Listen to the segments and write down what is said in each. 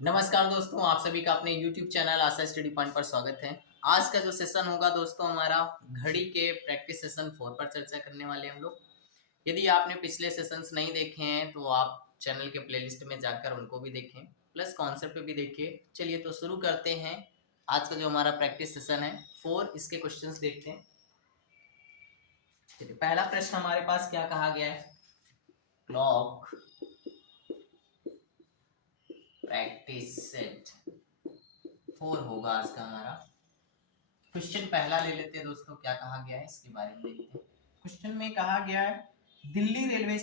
नमस्कार दोस्तों, आप सभी का अपने YouTube चैनल आशा स्टडी पॉइंट पर स्वागत है। आज का जो सेशन होगा दोस्तों हमारा घड़ी के प्रैक्टिस सेशन 4 पर चर्चा करने वाले हम लोग। यदि आपने पिछले सेशंस नहीं देखे हैं तो आप चैनल के प्लेलिस्ट में जाकर उनको भी देखें, प्लस कॉन्सेप्ट भी देखिए। चलिए तो शुरू करते हैं। आज का जो हमारा प्रैक्टिस सेशन है 4, इसके क्वेश्चंस देखते हैं। चलिए, पहला प्रश्न हमारे पास क्या कहा गया है? क्लॉक प्रैक्टिस सेट 4 होगा आज का हमारा क्वेश्चन। पहला ले लेते हैं दोस्तों, क्या कहा गया है इसके बारे में देखते हैं। क्वेश्चन में कहा गया है दिल्ली रेलवे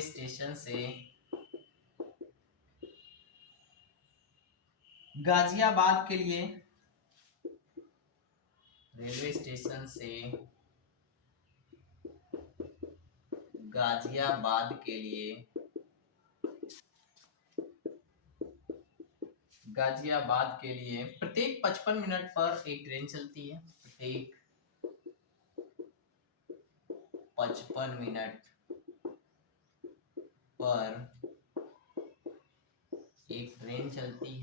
स्टेशन से गाजियाबाद के लिए रेलवे स्टेशन से गाजियाबाद के लिए प्रत्येक 55 मिनट पर एक ट्रेन चलती है। प्रत्येक 55 मिनट पर एक ट्रेन चलती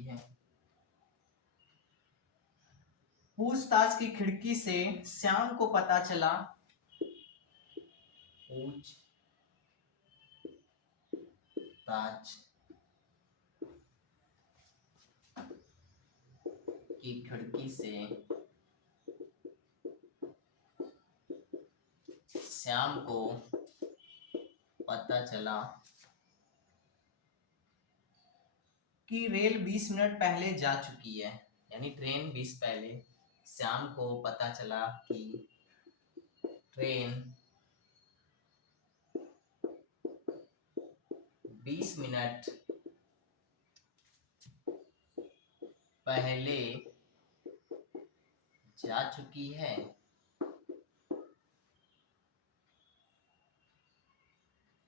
है। पूछताछ की खिड़की से श्याम को पता चला कि रेल 20 मिनट पहले जा चुकी है। यानी ट्रेन 20 पहले, श्याम को पता चला कि ट्रेन 20 मिनट पहले जा चुकी है।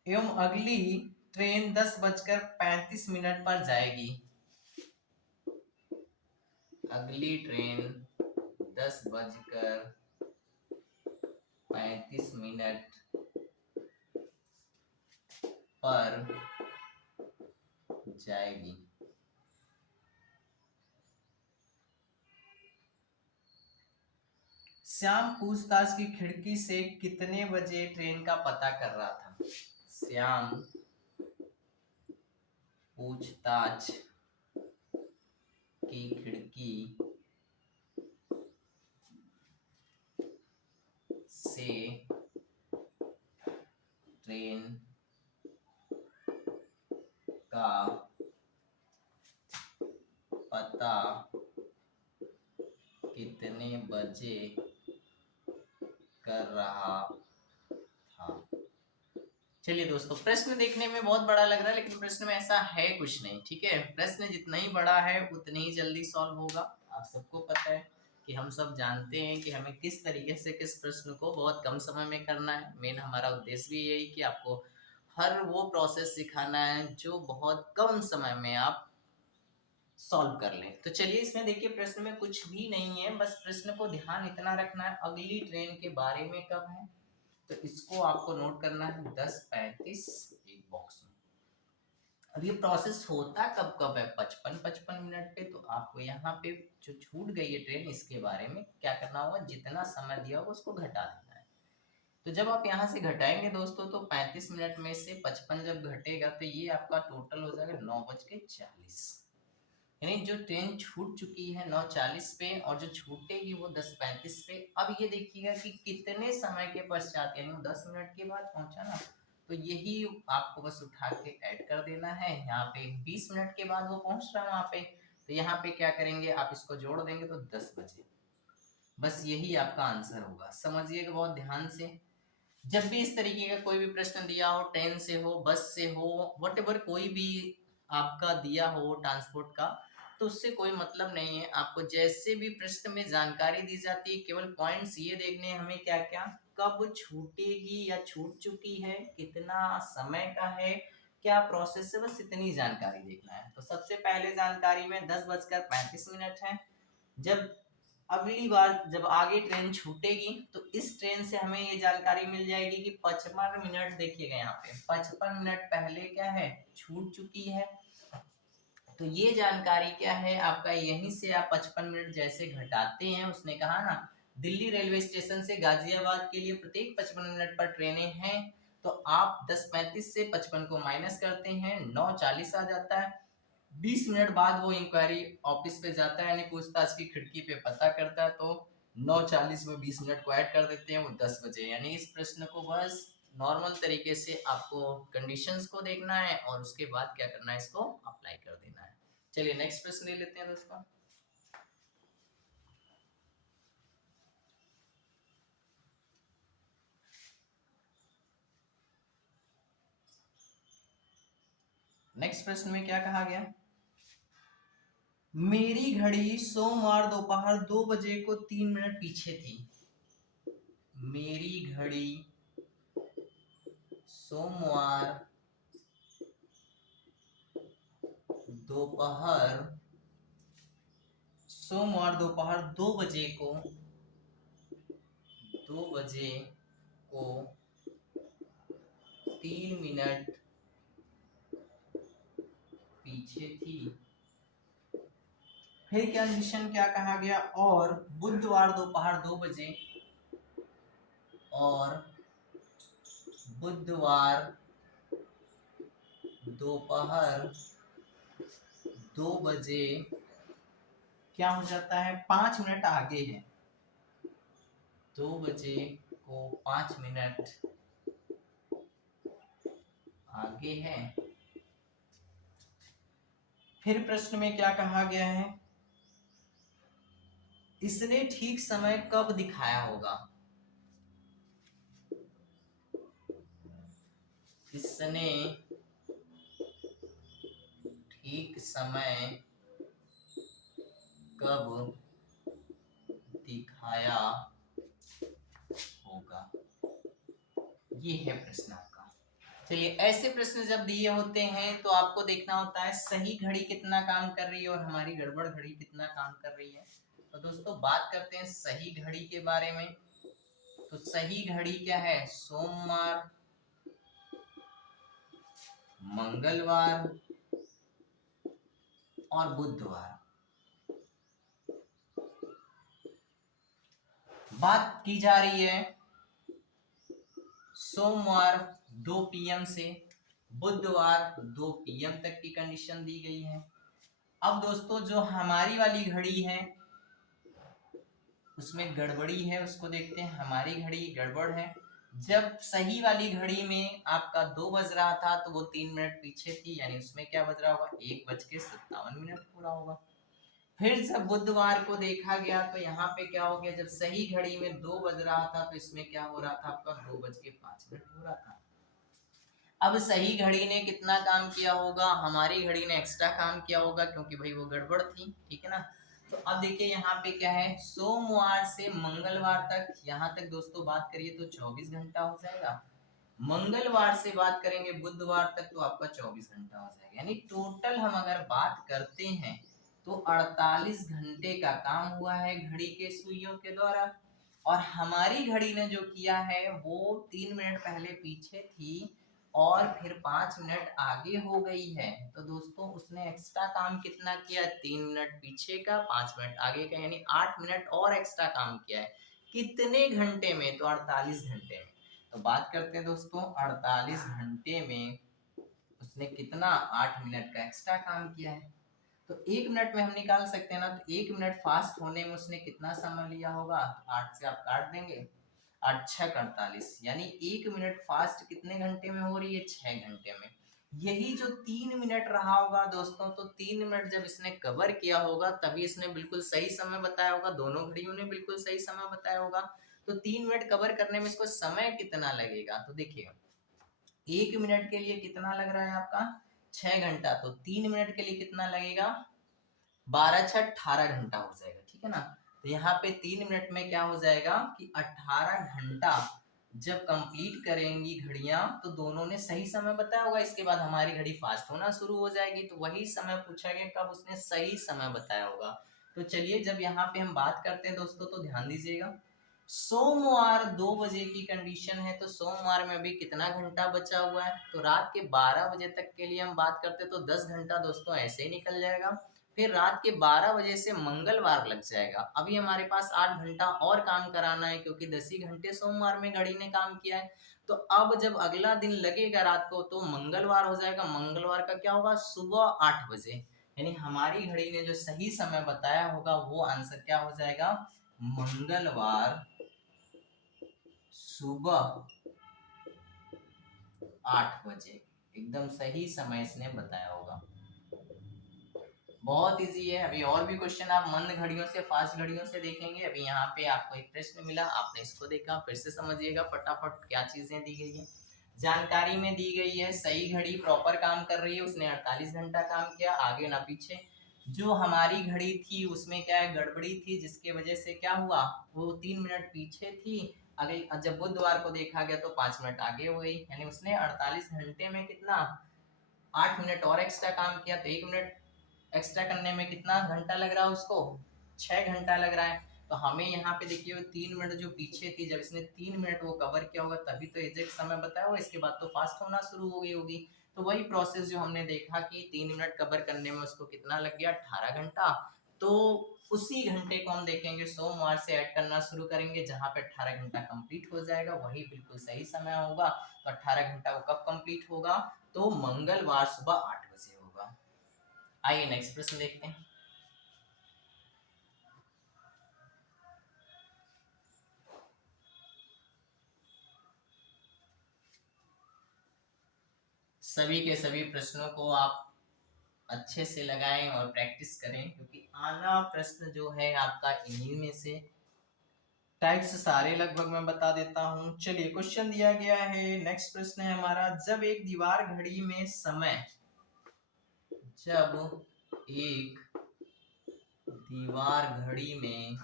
एवं अगली ट्रेन 10:35 पर जाएगी। अगली ट्रेन 10:35 पर जाएगी। श्याम पूछताछ की खिड़की से कितने बजे ट्रेन का पता कर रहा था? श्याम पूछताछ की खिड़की से ट्रेन का पता कितने बजे कर रहा था। चलिए दोस्तों, प्रश्न देखने में बहुत बड़ा लग रहा है, लेकिन प्रश्न में ऐसा है कुछ नहीं। ठीक है, प्रश्न जितना ही बड़ा है उतनी ही जल्दी सॉल्व होगा। आप सबको पता है कि हम सब जानते हैं कि हमें किस तरीके से किस प्रश्न को बहुत कम समय में करना है। मेन हमारा उद्देश्य भी यही कि आपको हर वो प्रोसेस सिखाना है जो बहुत कम समय में आप सॉल्व कर लें। तो चलिए, इसमें देखिए प्रश्न में कुछ भी नहीं है, बस प्रश्न को ध्यान इतना रखना है अगली ट्रेन के बारे में कब है, तो इसको आपको नोट करना है 10:35 एक बॉक्स में। अब ये प्रोसेस होता कब कब है? 55 मिनट पे। तो आपको यहाँ पे जो छूट गई है ट्रेन, इसके बारे में क्या करना होगा, जितना समय दिया होगा उसको घटा देना है। तो जब आप यहाँ से घटाएंगे दोस्तों, तो 35 मिनट में से 55 जब घटेगा तो ये आपका टोटल हो जाएगा 9:40। यानी जो ट्रेन छूट चुकी है 9:40 पे, और जो छूटेगी वो 10:35 पे। अब ये देखिएगा कि कितने समय के पश्चात, यानी 10 मिनट के बाद पहुंचा ना, तो यही आपको बस उठा के ऐड कर देना है। यहाँ पे 20 मिनट के बाद वो पहुंच रहा है वहां पे, तो यहाँ पे क्या करेंगे, आप इसको जोड़ देंगे तो 10 बजे। बस यही आपका आंसर होगा। समझिएगा बहुत ध्यान से। जब भी इस तरीके का कोई भी प्रश्न दिया हो, ट्रेन से हो, बस से हो, वट कोई भी आपका दिया हो ट्रांसपोर्ट का, तो उससे कोई मतलब नहीं है। आपको जैसे भी प्रश्न में जानकारी दी जाती है, केवल पॉइंट्स ये देखने हैं हमें, क्या क्या कब छूटेगी या छूट चुकी है, कितना समय का है, क्या प्रोसेस है, बस इतनी जानकारी देखना है। तो सबसे पहले जानकारी में 10:35 है। जब अगली बार जब आगे ट्रेन छूटेगी तो इस ट्रेन से हमें ये जानकारी मिल जाएगी कि 55 मिनट, देखिएगा यहाँ पे 55 मिनट पहले क्या है, छूट चुकी है। तो ये जानकारी क्या है आपका, यहीं से आप 55 मिनट जैसे घटाते हैं, उसने कहा ना दिल्ली रेलवे स्टेशन से गाजियाबाद के लिए प्रत्येक 55 मिनट पर ट्रेनें हैं, तो आप 10:35 से 55 को माइनस करते हैं, 9:40 आ जाता है। 20 मिनट बाद वो इंक्वायरी ऑफिस पे जाता है, यानी पूछताछ की खिड़की पे पता करता है, तो 9:40 में 20 मिनट को ऐड कर देते हैं, वो 10 बजे। यानी इस प्रश्न को बस नॉर्मल तरीके से आपको कंडीशंस को देखना है और उसके बाद क्या करना है, इसको अप्लाई कर देना है। चलिए नेक्स्ट प्रश्न ले लेते हैं दोस्तों। नेक्स्ट प्रश्न में क्या कहा गया, मेरी घड़ी सोमवार दोपहर 2 बजे को 3 मिनट पीछे थी। मेरी घड़ी सोमवार दोपहर 2 बजे को 3 मिनट पीछे थी। फिर कंडीशन क्या कहा गया, और बुधवार दोपहर 2 बजे और बुधवार दोपहर 2 बजे क्या हो जाता है, 5 मिनट आगे है। 2 बजे को 5 मिनट आगे है। फिर प्रश्न में क्या कहा गया है, इसने ठीक समय कब दिखाया होगा। इसने ठीक समय कब दिखाया होगा, ये है प्रश्न आपका। चलिए ऐसे प्रश्न जब दिए होते हैं तो आपको देखना होता है सही घड़ी कितना काम कर रही है और हमारी गड़बड़ घड़ी कितना काम कर रही है। तो दोस्तों बात करते हैं सही घड़ी के बारे में। तो सही घड़ी क्या है, सोमवार, मंगलवार और बुधवार। बात की जा रही है सोमवार 2 PM से बुधवार 2 PM तक की कंडीशन दी गई है। अब दोस्तों जो हमारी वाली घड़ी है उसमें गड़बड़ी है, उसको देखते हैं। हमारी घड़ी गड़बड़ है, जब सही वाली घड़ी में आपका 2 बज रहा था तो वो 3 मिनट पीछे थी, यानी उसमें क्या बज रहा होगा, 1:57 पूरा होगा। फिर जब बुधवार को देखा गया तो यहाँ पे क्या हो गया, जब सही घड़ी में 2 बज रहा था तो इसमें क्या हो रहा था, आपका 2:05 हो रहा था। अब सही घड़ी ने कितना काम किया होगा, हमारी घड़ी ने एक्स्ट्रा काम किया होगा क्योंकि भाई वो गड़बड़ थी, ठीक है ना। तो अब देखिए यहाँ पे क्या है, सोमवार से मंगलवार तक, यहाँ तक दोस्तों बात करिए तो 24 घंटा हो जाएगा। मंगलवार से बात करेंगे बुधवार तक तो आपका 24 घंटा हो जाएगा। यानी टोटल हम अगर बात करते हैं तो 48 घंटे का काम हुआ है घड़ी के सुइयों के द्वारा। और हमारी घड़ी ने जो किया है वो 3 मिनट पहले पीछे थी और फिर 5 मिनट आगे हो गई है। तो दोस्तों उसने एक्स्ट्रा काम कितना किया, 3 मिनट पीछे का 5 मिनट आगे का, यानी 8 मिनट और एक्स्ट्रा काम किया है। कितने घंटे में, तो 48 घंटे में। तो बात करते हैं दोस्तों 48 घंटे में उसने कितना, 8 मिनट का एक्स्ट्रा काम किया है। तो 1 मिनट में हम निकाल सकते हैं ना, तो 1 मिनट फास्ट होने में उसने कितना समय लिया होगा, 8 से आप काट देंगे, 8 6 48, यानी 1 मिनट फास्ट कितने घंटे में हो रही है, 6 घंटे में। यही जो 3 मिनट रहा होगा दोस्तों, तो 3 मिनट जब इसने कवर किया होगा तभी इसने बिल्कुल सही समय बताया होगा, दोनों घड़ियों ने बिल्कुल सही समय बताया होगा। तो 3 मिनट कवर करने में इसको समय कितना लगेगा, तो देखिए 1 मिनट के लिए कितना लग रहा है आपका, 6 घंटा, तो 3 मिनट के लिए कितना लगेगा, 12 6 18 घंटा हो जाएगा, ठीक है ना। तो यहाँ पे 3 मिनट में क्या हो जाएगा कि 18 घंटा जब कंप्लीट करेंगी घड़ियां तो दोनों ने सही समय बताया होगा। इसके बाद हमारी घड़ी फास्ट होना शुरू हो जाएगी, तो वही समय पूछा गया कब उसने सही समय बताया होगा। तो चलिए जब यहाँ पे हम बात करते हैं दोस्तों तो ध्यान दीजिएगा, सोमवार 2 बजे की कंडीशन है, तो सोमवार में अभी कितना घंटा बचा हुआ है, तो रात के 12 बजे तक के लिए हम बात करते हैं तो 10 घंटा दोस्तों ऐसे ही निकल जाएगा। फिर रात के 12 बजे से मंगलवार लग जाएगा, अभी हमारे पास 8 घंटा और काम कराना है क्योंकि 10 ही घंटे सोमवार में घड़ी ने काम किया है। तो अब जब अगला दिन लगेगा रात को तो मंगलवार हो जाएगा, मंगलवार का क्या होगा, सुबह 8 बजे, यानी हमारी घड़ी ने जो सही समय बताया होगा वो आंसर क्या हो जाएगा, मंगलवार सुबह 8 बजे, एकदम सही समय इसने बताया होगा। बहुत इजी है। अभी और भी क्वेश्चन आप मंद घड़ियों से फास्ट घड़ियों से देखेंगे। अभी यहाँ पे आपको एक प्रश्न मिला, आपने इसको देखा, फिर से समझिएगा फटाफट क्या चीजें दी गई है। जानकारी में दी गई है सही घड़ी प्रॉपर काम कर रही है, उसने 48 घंटा काम किया, आगे ना पीछे। जो हमारी घड़ी थी उसमें क्या है, गड़बड़ी थी, जिसके वजह से क्या हुआ, वो 3 मिनट पीछे थी। अगले जब बुधवार को देखा गया तो 5 मिनट आगे हो गई, यानी उसने 48 घंटे में कितना 8 मिनट और एक्स्ट्रा काम किया, तो 1 मिनट एक्स्ट्रा करने में कितना घंटा लग रहा है उसको, 6 घंटा लग रहा है। तो हमें यहाँ पे देखिए 3 मिनट जो पीछे थी, जब इसने 3 मिनट वो कवर किया होगा तभी तो एग्जैक्ट समय बताया होगा, इसके बाद तो फास्ट होना शुरू हो गई होगी। तो वही प्रोसेस जो हमने देखा कि 3 मिनट कवर करने में उसको कितना लग गया, 18 घंटा। तो उसी घंटे को हम देखेंगे सोमवार से ऐड करना शुरू करेंगे, जहां पे 18 घंटा कंप्लीट हो जाएगा, वही बिल्कुल सही समय होगा। तो 18 घंटा वो कब कंप्लीट होगा, तो मंगलवार सुबह 8 बजे होगा। आइए नेक्स्ट प्रश्न देखते हैं। सभी के सभी प्रश्नों को आप अच्छे से लगाएं और प्रैक्टिस करें, क्योंकि आना प्रश्न जो है आपका इन्हीं में से, टाइप्स सारे लगभग मैं बता देता हूं। चलिए क्वेश्चन दिया गया है, नेक्स्ट प्रश्न है हमारा, जब एक दीवार घड़ी में समय, जब एक दीवार घड़ी में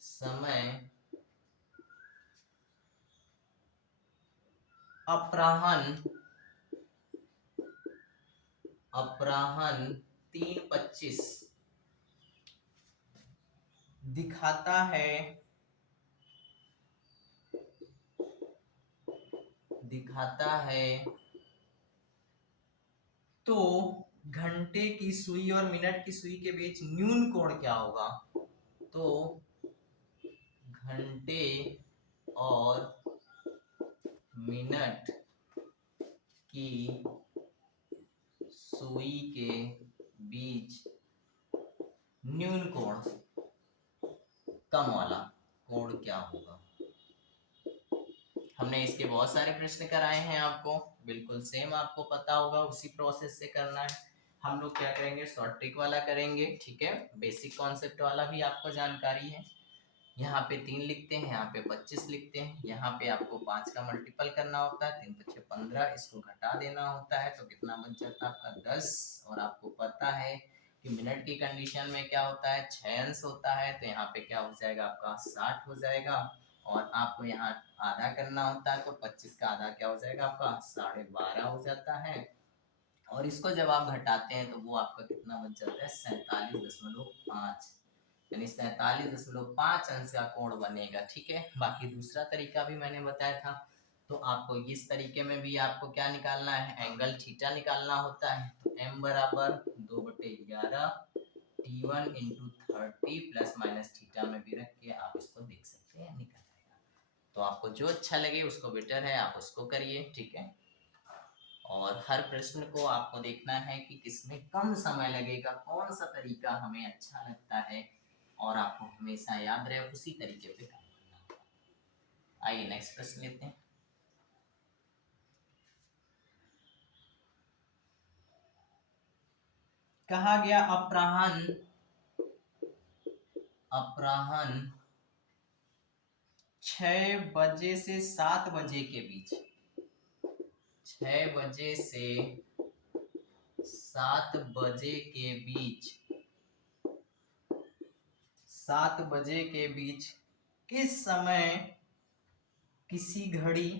समय अपराह्न 3:25 दिखाता है तो घंटे की सुई और मिनट की सुई के बीच न्यून कोण क्या होगा, तो घंटे और मिनट की सुई के बीच न्यून कोण, कम वाला कोण क्या होगा। हमने इसके बहुत सारे प्रश्न कराए हैं आपको, बिल्कुल सेम आपको पता होगा, उसी प्रोसेस से करना है। हम लोग क्या करेंगे, शॉर्ट ट्रिक वाला करेंगे, ठीक है, बेसिक कॉन्सेप्ट वाला भी आपको जानकारी है। यहाँ पे 3 लिखते हैं, यहाँ पे 25 लिखते हैं, यहाँ पे आपको 5 का मल्टीपल करना होता है, 3 5 15, इसको घटा देना होता है, तो कितना बच जाता है आपका 10। और आपको पता है कि मिनट की कंडीशन में क्या होता है, 6 अंश होता है, तो यहाँ पे क्या हो जाएगा आपका 60 हो जाएगा। और आपको यहाँ आधा करना होता है, तो 25 का आधा क्या हो जाएगा आपका 12.5 हो जाता है। और इसको जब आप घटाते हैं तो वो आपका कितना बच जाता है, 47.5, यानी 47.5 अंश का कोण बनेगा, ठीक है। बाकी दूसरा तरीका भी मैंने बताया था, तो आपको इस तरीके में भी आपको क्या निकालना है, एंगल थीटा निकालना होता है। तो m बराबर 2/11 T1 into 30 plus minus theta में भी रख के आप इसको देख सकते हैं, निकल जाएगा। तो आपको जो अच्छा लगे उसको बेटर है आप उसको करिए, ठीक है। और हर प्रश्न को आपको देखना है कि किसमें कम समय लगेगा, कौन सा तरीका हमें अच्छा लगता है, और आपको हमेशा याद रहे उसी तरीके पे काम करना होगा। आइए नेक्स्ट प्रश्न लेते हैं। कहा गया अपराह्न 6 बजे से 7 बजे के बीच, 6 बजे से 7 बजे के बीच, 7 बजे के बीच किस समय किसी घड़ी,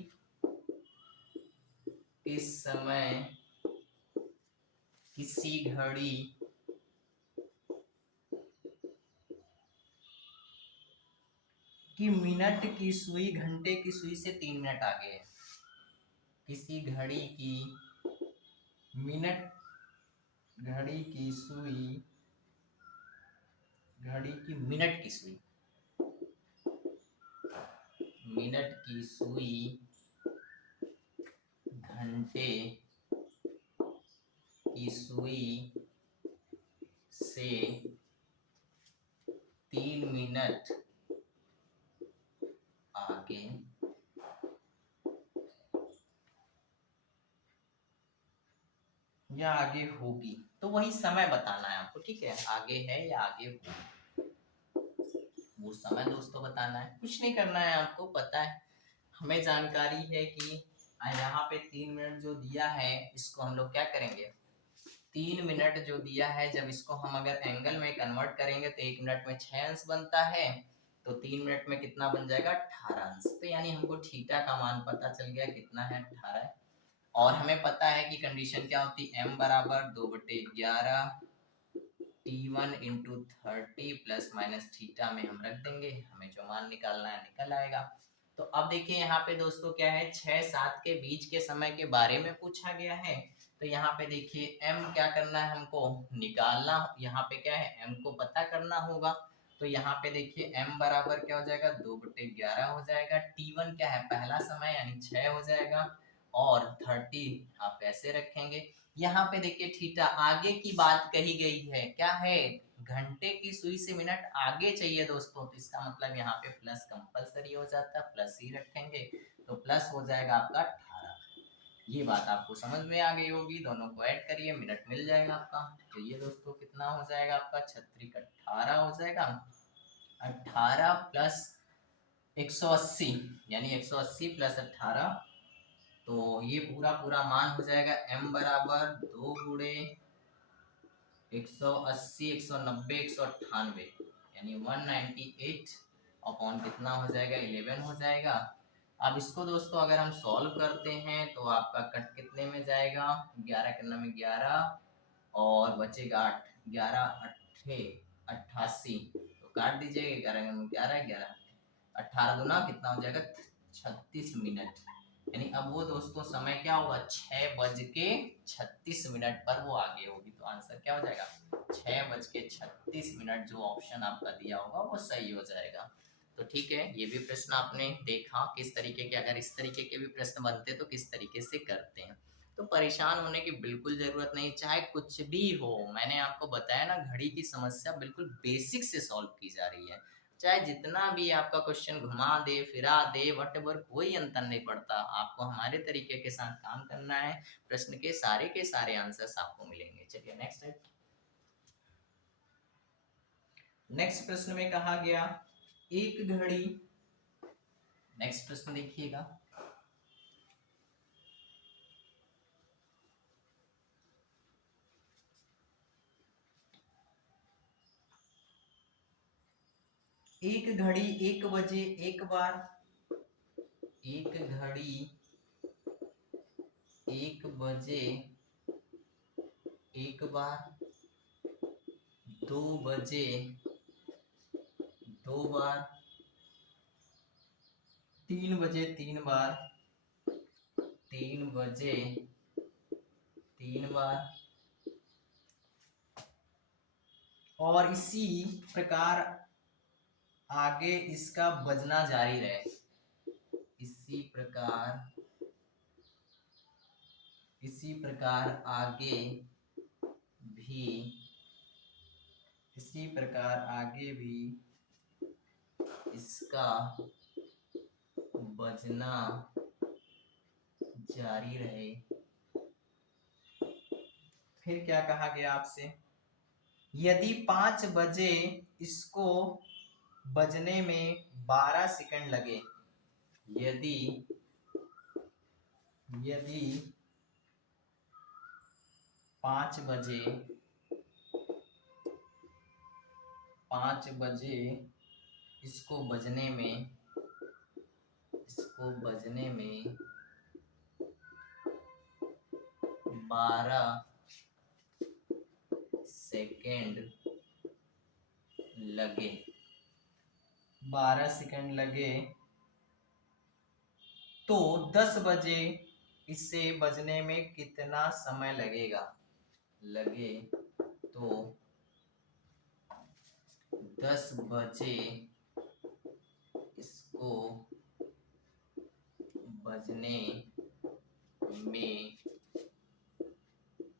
किस समय किसी घड़ी कि मिनट की सुई घंटे की सुई से 3 मिनट आगे है। किसी घड़ी की मिनट घड़ी की सुई मिनट की सुई घंटे की सुई से 3 मिनट आगे या आगे होगी, तो वही समय बताना है आपको, ठीक है, आगे है या आगे होगी, वो समय दोस्तों बताना है। कुछ नहीं करना है, आपको पता है, हमें जानकारी है कि यहाँ पे 3 मिनट जो दिया है इसको हम लोग क्या करेंगे, 3 मिनट जो दिया है जब इसको हम अगर एंगल में कन्वर्ट करेंगे तो 1 मिनट में 6 अंश बनता है, तो 3 मिनट में कितना बन जाएगा, 18 अंश। तो यानी हमको थीटा का मान पता चल गया कितना है, 18। और हमें पता है कि कंडीशन क्या होती है, m बराबर 2/11 T1 into 30 plus minus theta में हम रख देंगे, हमें जो मान निकालना है निकल आएगा। तो अब देखिए यहाँ पे दोस्तों क्या है, 6-7 के बीच के समय के बारे में पूछा गया है। तो यहाँ पे देखिए m क्या करना है, हमको निकालना, यहाँ पे क्या है m को पता करना होगा। तो यहाँ पे देखिए m बराबर क्या हो जाएगा, 2/11 हो जाएगा। T1 क्या है, पहला समय यानी 6 हो जाएगा, और 30 आप ऐसे रखेंगे। यहाँ पे देखिए थीटा आगे की बात कही गई है, क्या है, घंटे की सुई से मिनट आगे चाहिए दोस्तों, तो इसका मतलब यहाँ पे प्लस कंपलसरी हो जाता है, प्लस ही रखेंगे, तो प्लस हो जाएगा आपका 18। ये बात आपको समझ में आ गई होगी, दोनों को ऐड करिए, मिनट मिल जाएगा आपका। तो ये दोस्तों कितना हो जाएगा आपका, 36 हो जाएगा, 18 प्लस 180 यानी 180 प्लस 18, तो ये पूरा पूरा मान हो जाएगा m बराबर 2 गुणे 180, 190, 198 यानी 198 अपॉन कितना हो जाएगा, 11 हो जाएगा। अब इसको दोस्तों अगर हम सॉल्व करते हैं तो आपका कट कितने में जाएगा, 11 के में 11 और बचेगा 8, 11 अट्ठे 88, तो काट दीजिए, 11 में 11, 11 18 दूना कितना हो जाएगा, 36 मिनट। यानी अब वो दोस्तों समय क्या होगा, 6:36 पर वो आगे होगी। तो आंसर क्या हो जाएगा, 6:36 जो ऑप्शन आपका दिया होगा वो सही हो जाएगा। तो ठीक है, ये भी प्रश्न आपने देखा किस तरीके के, अगर इस तरीके के भी प्रश्न बनते तो किस तरीके से करते हैं। तो परेशान होने की बिल्कुल जरूरत नहीं, चाहे कुछ भी हो, मैंने आपको बताया ना, घड़ी की समस्या बिल्कुल बेसिक से सॉल्व की जा रही है। चाहे जितना भी आपका क्वेश्चन घुमा दे फिरा दे, वटएवर, कोई अंतर नहीं पड़ता, आपको हमारे तरीके के साथ काम करना है, प्रश्न के सारे आंसर्स आपको मिलेंगे। चलिए नेक्स्ट है। नेक्स्ट प्रश्न में कहा गया एक घड़ी, नेक्स्ट प्रश्न देखिएगा, एक घड़ी 1 बजे एक बार, एक घड़ी 1 बजे एक बार, 2 बजे 2 बार, 3 बजे 3 बार, 3 बजे 3 बार, और इसी प्रकार आगे इसका बजना जारी रहे, इसी प्रकार आगे भी, इसी प्रकार आगे भी इसका बजना जारी रहे। फिर क्या कहा गया आपसे, यदि 5 बजे इसको बजने में 12 सेकंड लगे, यदि 5 बजे इसको बजने में 12 सेकंड लगे, 12 सेकंड लगे तो 10 बजे इसे बजने में कितना समय लगेगा? लगे तो 10 बजे इसको बजने में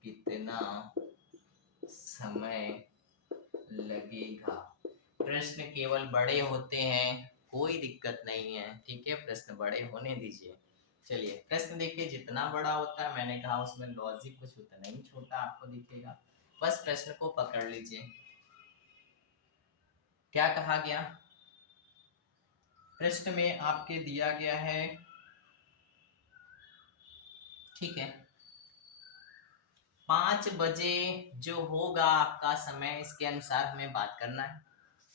कितना समय लगेगा? प्रश्न केवल बड़े होते हैं, कोई दिक्कत नहीं है, ठीक है, प्रश्न बड़े होने दीजिए। चलिए प्रश्न देखिए, जितना बड़ा होता है मैंने कहा उसमें लॉजिक कुछ उतना ही छोटा आपको दिखेगा, बस प्रश्न को पकड़ लीजिए। क्या कहा गया? प्रश्न में आपके दिया गया है, ठीक है, 5 बजे जो होगा आपका समय, इसके अनुसार हमें बात करना है।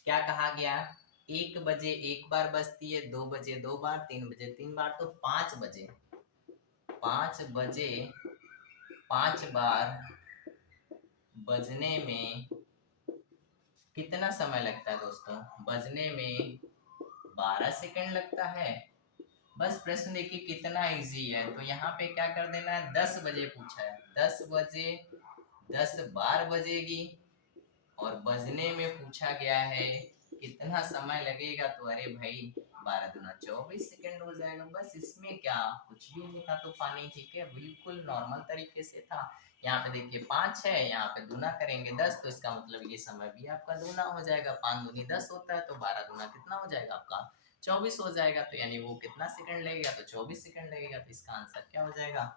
क्या कहा गया? 1 बजे एक बार बजती है, 2 बजे 2 बार, 3 बजे 3 बार, तो 5 बजे 5 बार बजने में कितना समय लगता है दोस्तों? बजने में 12 सेकंड लगता है। बस प्रश्न देखिए कितना इजी है, तो यहाँ पे क्या कर देना है, 10 बजे पूछा है, 10 बजे 10 बार बजेगी और बजने में पूछा गया है कितना समय लगेगा, तो अरे भाई 12 दूना 24 सेकंड हो जाएगा। बस इसमें क्या, कुछ भी नहीं था तो पानी, ठीक है, बिल्कुल नॉर्मल तरीके से था। यहाँ पे देखिए 5 है, यहाँ पे दूना करेंगे 10, तो इसका मतलब ये समय भी आपका दूना हो जाएगा। 5 दूनी 10 होता है, तो 12 दूना कितना हो जाएगा आपका 24 हो जाएगा। तो यानी वो कितना सेकंड लगेगा, तो 24 सेकंड लगेगा। तो इसका आंसर क्या हो जाएगा,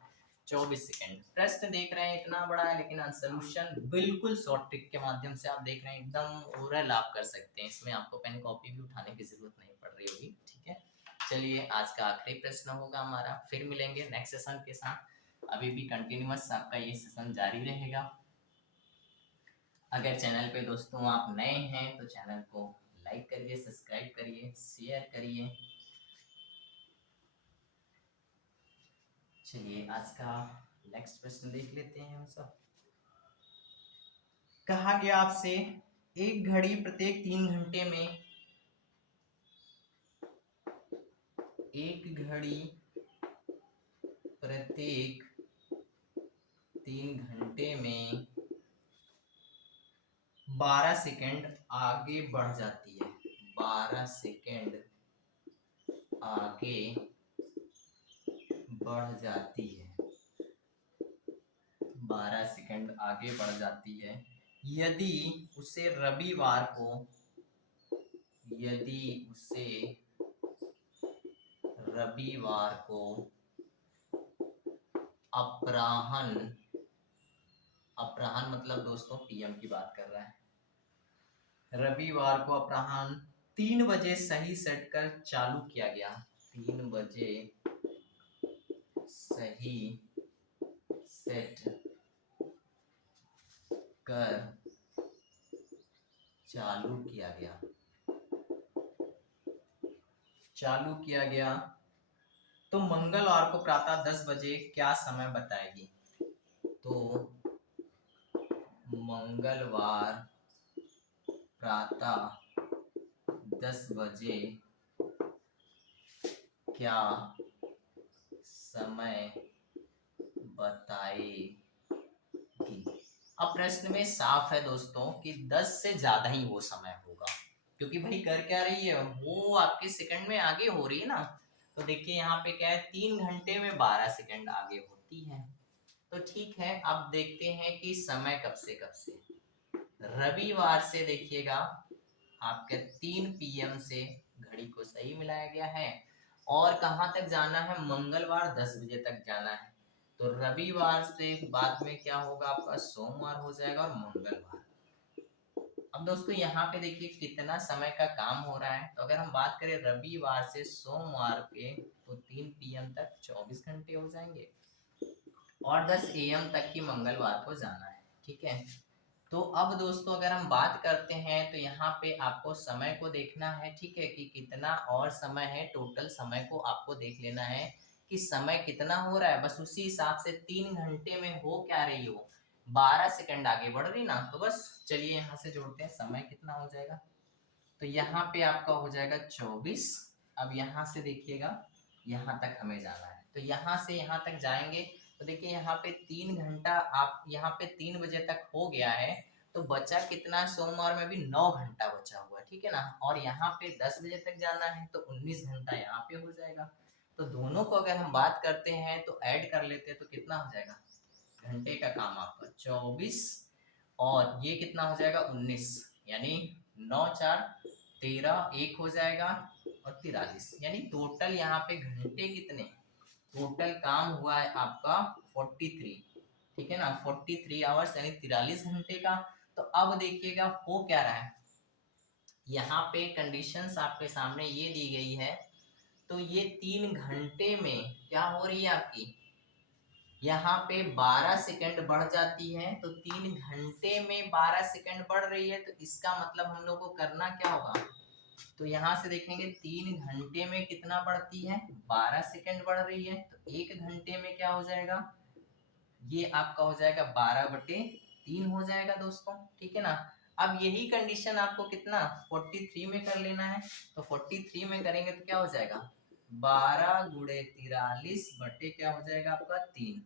24 सेकंड। प्रश्न देख रहे हैं इतना बड़ा है, लेकिन सोल्यूशन बिल्कुल शॉर्ट ट्रिक के माध्यम से आप देख रहे हैं, एकदम ओरल आप कर सकते हैं, इसमें आपको पेन कॉपी भी उठाने की जरूरत नहीं पड़ रही होगी, ठीक है। चलिए आज का आखिरी प्रश्न होगा हमारा, फिर मिलेंगे नेक्स्ट सेशन के साथ। अभी भी कंटिन्यूअस आपका ये सेशन जारी रहेगा। अगर चैनल पे दोस्तों आप नए हैं तो चैनल को लाइक करिए, सब्सक्राइब करिए, शेयर करिए। चलिए आज का नेक्स्ट प्रश्न देख लेते हैं हम सब। कहा गया आपसे, एक घड़ी प्रत्येक 3 घंटे में, एक घड़ी प्रत्येक 3 घंटे में 12 सेकंड आगे बढ़ जाती है। 12 सेकंड आगे बढ़ जाती है, 12 सेकंड आगे बढ़ जाती है यदि उसे रविवार को, यदि उसे रविवार को अपराह्न, अपराह्न मतलब दोस्तों पीएम की बात कर रहा है, रविवार को अपराह्न 3 बजे सही सेट कर चालू किया गया। 3 बजे सही सेट कर चालू किया गया, चालू किया गया तो मंगलवार को प्रातः 10 बजे क्या समय बताएगी? तो मंगलवार प्रातः 10 बजे क्या समय बताएगी? अब प्रश्न में साफ है दोस्तों कि 10 से ज्यादा ही वो समय होगा, क्योंकि भाई कर क्या रही है वो, आपके सेकंड में आगे हो रही है ना। तो देखिए यहाँ पे क्या है, 3 घंटे में 12 सेकंड आगे होती है। तो ठीक है, अब देखते हैं कि समय कब से कब से। रविवार से देखिएगा आपके 3 PM से घड़ी को सही मिलाया गया है, और कहाँ तक जाना है, मंगलवार 10 बजे तक जाना है। तो रविवार से बाद में क्या होगा आपका, सोमवार हो जाएगा और मंगलवार। अब दोस्तों यहाँ पे देखिए कितना समय का काम हो रहा है, तो अगर हम बात करें रविवार से सोमवार के, तो 3 PM तक 24 घंटे हो जाएंगे, और 10 AM तक ही मंगलवार को जाना है, ठीक है। तो अब दोस्तों अगर हम बात करते हैं तो यहाँ पे आपको समय को देखना है, ठीक है, कि कितना और समय है, टोटल समय को आपको देख लेना है कि समय कितना हो रहा है। बस उसी हिसाब से 3 घंटे में हो क्या रही हो, 12 सेकंड आगे बढ़ रही ना, तो बस चलिए यहाँ से जोड़ते हैं, समय कितना हो जाएगा, तो यहाँ पे आपका हो जाएगा 24। अब यहाँ से देखिएगा, यहाँ तक हमें जाना है, तो यहाँ से यहाँ तक जाएंगे तो देखिए यहाँ पे 3 घंटा, आप यहाँ पे 3 बजे तक हो गया है, तो बचा कितना, सोमवार में भी 9 घंटा बचा हुआ, ठीक है ना। और यहाँ पे 10 बजे तक जाना है तो 19 घंटा यहाँ पे हो जाएगा। तो दोनों को अगर हम बात करते हैं तो ऐड कर लेते हैं तो कितना हो जाएगा, घंटे का काम आपका 24 और ये कितना हो जाएगा 19, यानी 9 4 13, 1 हो जाएगा और 43, यानी टोटल यहाँ पे घंटे कितने, टोटल काम हुआ है आपका 43, ठीक है ना, 43 आवर्स यानी 43 घंटे का। तो अब देखिएगा हो क्या रहा है, यहाँ पे कंडीशंस आपके सामने ये दी गई है, तो ये 3 घंटे में क्या हो रही है आपकी, यहाँ पे 12 सेकंड बढ़ जाती है, तो 3 घंटे में 12 सेकंड बढ़ रही है, तो इसका मतलब हम लोग को करना क्या होगा, तो यहाँ से देखेंगे 3 घंटे में कितना बढ़ती है, 12 सेकंड बढ़ रही है, तो 1 घंटे में क्या हो जाएगा, ये आपका हो जाएगा 12/3 हो जाएगा दोस्तों, ठीक है ना। अब यही कंडीशन आपको कितना 43 में कर लेना है, तो 43 में करेंगे तो क्या हो जाएगा 12 गुणे 43 बटे क्या हो जाएगा आपका 3,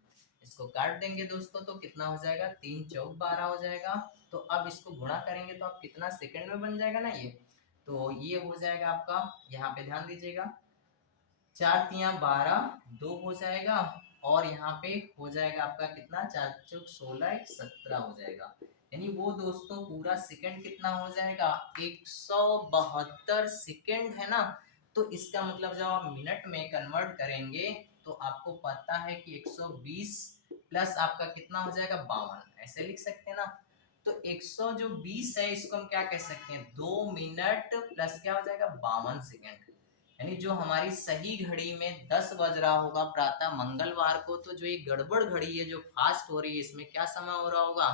इसको काट देंगे दोस्तों तो कितना हो जाएगा 3 चौक 12 हो जाएगा। तो अब इसको गुणा करेंगे तो आप कितना सेकंड में बन जाएगा ना ये, तो ये हो जाएगा आपका, यहाँ पे ध्यान दीजिएगा 4 तिया 12, 2 हो जाएगा और यहाँ पे हो जाएगा आपका कितना 4 चौक 16, 17 हो जाएगा, यानी वो दोस्तों पूरा सेकंड कितना हो जाएगा 172 सेकंड है ना। तो इसका मतलब जब आप मिनट में कन्वर्ट करेंगे तो आपको पता है कि 120 प्लस आपका कितना हो जाएगा 52, ऐसे लिख सकते हैं ना। तो 120 है, इसको हम क्या कह सकते हैं 2 मिनट प्लस क्या हो जाएगा 52 सेकंड, यानी जो हमारी सही घड़ी में 10 बज रहा होगा प्रातः मंगलवार को, तो जो ये गड़बड़ घड़ी है जो फास्ट हो रही है इसमें क्या समय हो रहा होगा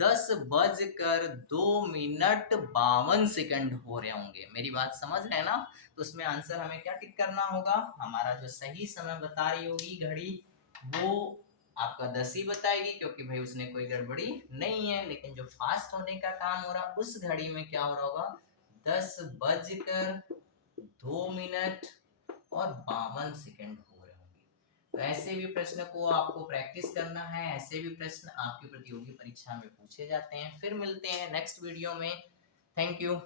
10 बजकर 2 मिनट 52 सेकंड हो रहे होंगे। मेरी बात समझ रहे हैं ना। तो उसमें आंसर हमें क्या टिक करना होगा, हमारा जो सही समय बता रही होगी घड़ी वो आपका 10 ही बताएगी, क्योंकि भाई उसने कोई गड़बड़ी नहीं है। लेकिन जो फास्ट होने का काम हो रहा उस घड़ी में क्या हो रहा होगा 10 बजकर 2 मिनट और 52 सेकंड हो रहे होंगे। तो ऐसे भी प्रश्न को आपको प्रैक्टिस करना है, ऐसे भी प्रश्न आपकी प्रतियोगी परीक्षा में पूछे जाते हैं। फिर मिलते हैं नेक्स्ट वीडियो में। Thank you.